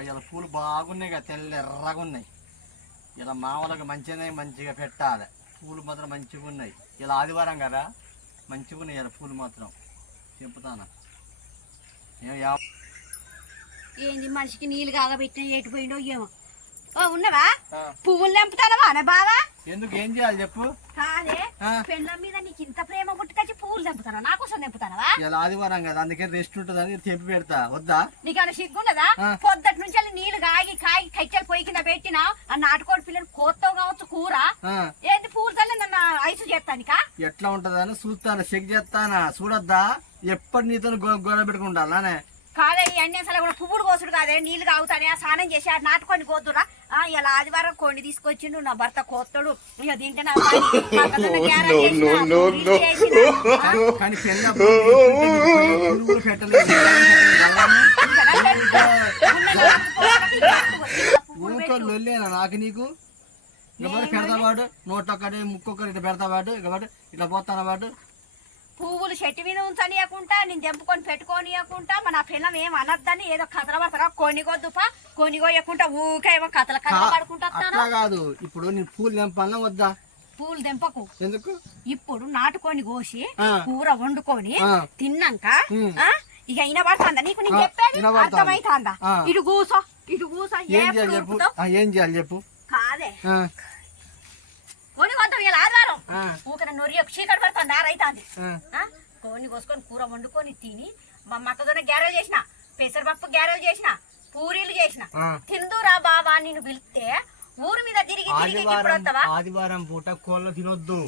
ఇలా పూలు బాగున్నాయి కదా, తెల్ల ఎర్రగా ఉన్నాయి. ఇలా మామూలుగా మంచిగా పెట్టాలి. పూలు మాత్రం మంచిగా ఉన్నాయి. ఇలా ఆదివారం కదా, మంచిగా ఉన్నాయి ఇలా పూలు మాత్రం. చెప్తానా ఏంది మనిషికి నీళ్ళు కాగబెట్టిన ఎటు పోయిండో ఏమో. ఉన్నవా పువ్వులు తెంపుతానవా అనే బావా? ఎందుకు ఏం చేయాలి చెప్పు? కాదే పెళ్ళం మీద నీకు ఇంత ప్రేమ పుట్టుకొచ్చి పువ్వులు తెంపుతానా? నా కోసం తెంపుతానావా? ఇలా ఆదివారం కదా, అందుకే రెస్ట్ ఉంటుందని తెంపి పెడతా. వద్దా? నీకేమైనా సిగ్గున్నదా? పొద్దుటి నుంచి నీళ్లు కాగి కచ్చలు పొయ్యి కింద పెట్టినా ఆ నాటుకోడి పిల్లలు కోత్తావు కావచ్చు కూర. ఏంది పువ్వులు తల్లి నన్ను ఐసు చేస్తానికా? ఎట్లా ఉంటదని చూస్తాను, చెక్ చేస్తానా. చూడొద్దా? ఎప్పటి నీతో గొడవ పెట్టుకుంటానే? కాదే ఈ అన్నేసలు కూడా పువ్వులు కోసుడు కాదే, నీళ్లు కాగుతానే స్నానం చేసి ఆ నాటుకొని కోతురా. ఇలా ఆదివారం కొన్ని తీసుకొచ్చిండు నా భర్త కోత్తడు. ఇక తింటే లొల్లేనా నాకు నీకు? పెడతా పాటు నోట్లొక్కటి ముక్కొక్కటి ఇట్లా పెడతా పాటు ఇట్లా పోతానా పాటు. పువ్వులు చెట్టు మీద ఉంచనియకుండా నేను తెంపుకొని పెట్టుకోనియకుండా మన పిల్లం ఏం అనద్దని ఏదో కథల పడతారా కొనిగొద్దుపా కొనిగోయకుండా ఊకేమో కథల కథలు పడుకుంటా కాదు. ఇప్పుడు నేను పూలు తెంపాలన్నా వద్దా? పూలు తెంపకు. ఎందుకు? ఇప్పుడు నాటుకొని కోసి కూర వండుకొని తిన్నాక ఇక అయిన పడుతుందా నీకు? నేను చెప్పేది అర్థమైతుందా? ఇటు కూసో ఏం చేయాలి చెప్పు? కాదే కొని కొంత ఇలా ఆదివారం ఊకన నొరి చీకటి పడుతుంది ఆరైతుంది. కోని కోసుకొని కూర వండుకొని తిని మా మొక్కజొన్న గ్యారెలు చేసిన, పెసరపప్పు గ్యారెలు చేసిన, పూరీలు చేసిన. తిందురా బాబా నిన్ను పిలిస్తే ఊరు మీద తిరిగి ఆదివారం పూట కోళ్ళు తినొద్దు.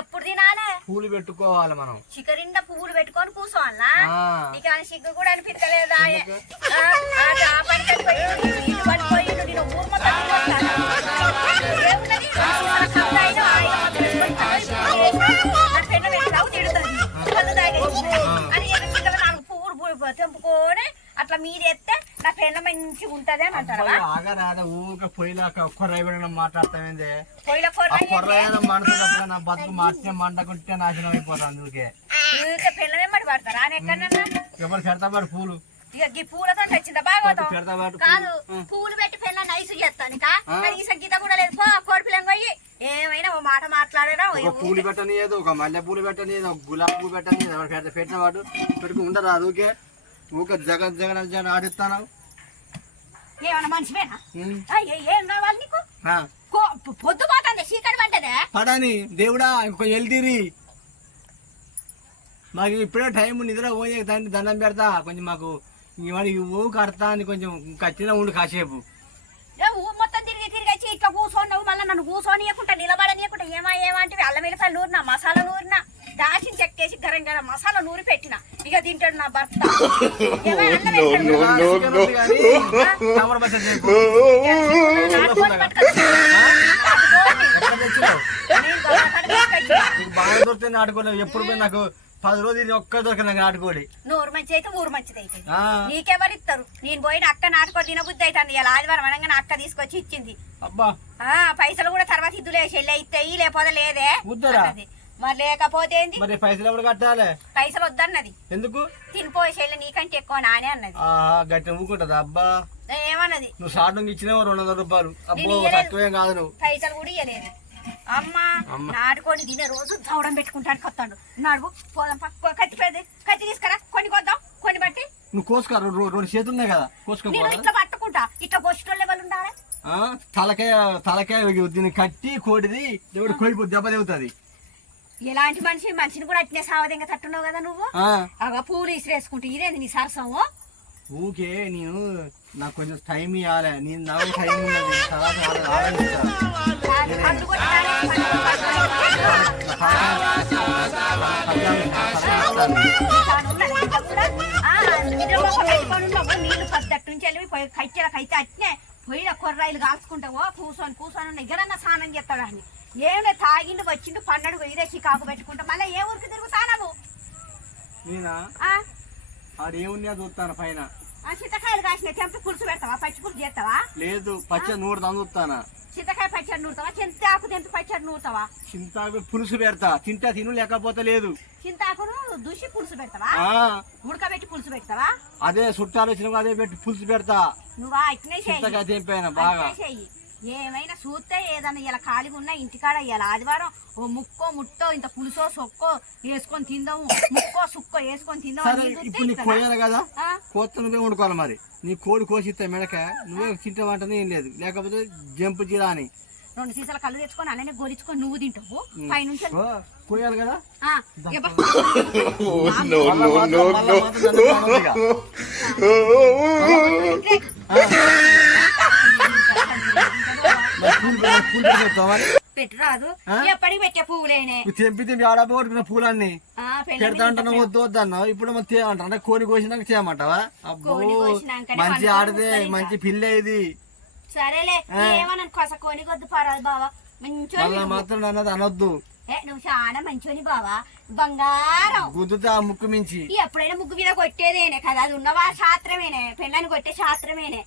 ఎప్పుడు తినాలే? పూలు పెట్టుకోవాలి మనం. చికరిండా పువ్వులు పెట్టుకొని కూర్చోవాలా? నీకు అని సిగ్గు కూడా అనిపించలేదా? పువ్వులు తెంపుకొని అట్లా మీరేస్తే నా పెళ్ళ మంచిగా ఉంటది అని అంటారు. ఆగరాదా ఊరికే పొయ్యిలాక కొర్ర మాట్లాడతామేంది? పొయ్యిల కొర్ర మండుతున్నప్పుడు నా బతుకు మార్చే మండకుంటే నాశనం అయిపోతాను. అందుకే పెళ్ళమే మడి పడతారా ఎక్కడన్నా? ఎవరు పెడతా పాడు పూలు? ఇక ఈ పూలతో తెచ్చిందా బాగోతాం కాదు. పూలు పెట్టి పెళ్ళని ఐసు చేస్తాను కనీసం గీత కూడా లేదు. కోడి పిల్లని పోయి ఏమైనా ఓ మాట మాట్లాడరా? పూలు పెట్టనియదు, ఒక మల్లె పూలు పెట్టనియదు, ఒక గులాబీ పూలు పెట్టనియదు. ఎవరు పెట్టిన వాడు పెట్టుకు ఉండరా? ఊకే ఊకే జగన్ ఆడిస్తాను. ఏమన్నా మనిషివేనా? ఏం కావాలి నీకు? పొద్దు పోతుంది చీకటి పడ్డదే పడని దేవుడా. ఇంకో ఎల్దిరి మాకు ఇప్పుడే టైం నిద్ర పోయే దాన్ని దండం పెడతా. కొంచెం మాకు వాడికి ఊ కడతా అని కొంచెం కట్టిన ఉండు కాసేపు. ఊ మొత్తం తిరిగి వచ్చి ఇట్లా కూర్చోన్నావు మళ్ళీ నన్ను కూర్చోనియకుండా నిలబడనియకుండా ఏమంటే అల్లం వెల్లిపాయలు నూరినా, మసాలా నూరినా, దాచిన చెక్కేసి గరం గరం మసాలా నూరి పెట్టిన. ఇక తింటాడు నా భర్త. బాగా దొరికితే నాటుకోలేదు. ఎప్పుడు నాకు 10 రోజులు ఒక్క దొరికిన నాటుకోడి. నూరు మంచి అయితే ఊరు మంచిది అయితే నీకెవరు ఇస్తారు? నేను పోయిన అక్క నాటుకోడి తినబుద్ధి అవుతుంది. ఇలా ఆదివారం అనగానే అక్క తీసుకొచ్చి ఇచ్చింది. అబ్బా పైసలు కూడా తర్వాత ఇద్దులే చెల్లి ఇస్తాయి లేకపోతే లేదే. మరి లేకపోతే ఏంది? మరి పైసలు ఎవరు కట్టాలి? పైసలు వద్దన్నది. ఎందుకు? తినిపోయే చెల్లి నీకంటే ఎక్కువ నానే అన్నది. గట్టి ఊకుంటదా? అబ్బా ఏమన్నది? నువ్వు షార్ట్ ఇచ్చినావు 200 రూపాయలు. అబ్బో తక్కువేం కాదు. నువ్వు పైసలు కూడా ఇవ్వలేదు. అమ్మా నాటుకొని తినే రోజు దౌడం పెట్టుకుంటాను కొత్తాడు. నాడు పోదాం కత్తి తీసుకురా కొన్ని కొద్దాం కొన్ని బట్టి. నువ్వు కోసుకో, 2 చేతులు ఉన్నాయి కదా, కోసుకో. ఇట్లా పట్టుకుంటా ఇట్లా కోసుకోళ్ళే వాళ్ళు ఉండాలి. తలకాయ దీన్ని కట్టి కోడిది కోడిపోతే దెబ్బ తెగుతుంది. ఎలాంటి మనిషిని కూడా అట్నే సావదంగా తట్టున్నావు కదా నువ్వు. అగా పూలు ఇసిరేసుకుంటూ ఇదేంది నీ సరసము? ఊకే నేను నాకు కొంచెం టైం ఇవ్వాలి. నేను నాకు టైం ఉన్నది ఆలోచిస్తాను. నీళ్లు పద్దట్టు నుంచి వెళ్ళి కైతే అట్నే పొయ్యిల కొర్రాయిలు కాల్చుకుంటావో కూర్చొని ఎగరన్నా స్నానం చేస్తాడు అని. ఏమే తాగిండు వచ్చిండు పన్నడు ఇదే చికాకు పెట్టుకుంటా మళ్ళీ ఏ ఊరికి తిరుగుతానవు? నేనా ఆడేమున్నా చూస్తాను పైన. చింతకాయలు కాసిన తెంపి పులుసు పెడతావా? పచ్చి పులుసు చేస్తావా? లేదు పచ్చ నూరు చూస్తానా. చింతకాయ పచ్చడి పచ్చడి నూరుతావా చింతాకు తెంపి పచ్చడి నూరుతావా చింతాకు పులుసు పెడతా తింటా తిను లేకపోతే లేదు చింతాకును దుషి పులుసు పెడతావా ఉడకబెట్టి పులుసు పెడతావా అదే చుట్టాలు వచ్చిన అదే పెట్టి పులుసు పెడతా నువ్వా ఇట్నే చింతకాయ తెంపాను బాగా చెయ్యి ఏమైనా చూస్తే ఏదన్నా ఇలా ఖాళీగా ఉన్నా ఇంటికాడ ఇలా ఆదివారం ఓ ముక్కో ముట్టో ఇంత పులుసో సొక్కో వేసుకొని తిందాము ముక్కో సుక్కో వేసుకొని సరే ఇప్పుడు నీకు కోయాలి కదా కోత నువ్వే వండుకోవాలి మరి నీ కోడి కోసిస్తా మెడక నువ్వే తింటామంటేనే ఏం లేదు లేకపోతే జంపు జీరా అని 2 సీసాల కళ్ళు తెచ్చుకొని అలానే గోలించుకొని నువ్వు తింటావు పైనుంచి కోయాలి కదా పెట్టరాదు ఎప్పటికి పెట్టే పువ్వులేనే తెంపి తెంపి ఆడబోట్టుకున్న పూలన్నీ పెడతా అంటున్నా వద్దు వద్దన్నా ఇప్పుడు తేమంటా అంటే కోడి కోసినాక చేయమంటావా అబ్బో మంచి ఆడితే మంచి పిల్ల ఇది సరేలే ఏమన్నా కొస కోని కొద్దు పర్వాలేదు బావా మంచి మాత్రం అన్నది అనొద్దు నువ్వు చాలా మంచోని బావా బంగారం గుద్దుతా ముక్కు మించి ఎప్పుడైనా ముగ్గు మీద కొట్టేదేనే కదా అది ఉన్నవా శాస్త్రమేనే పెళ్ళని కొట్టే శాస్త్రమేనే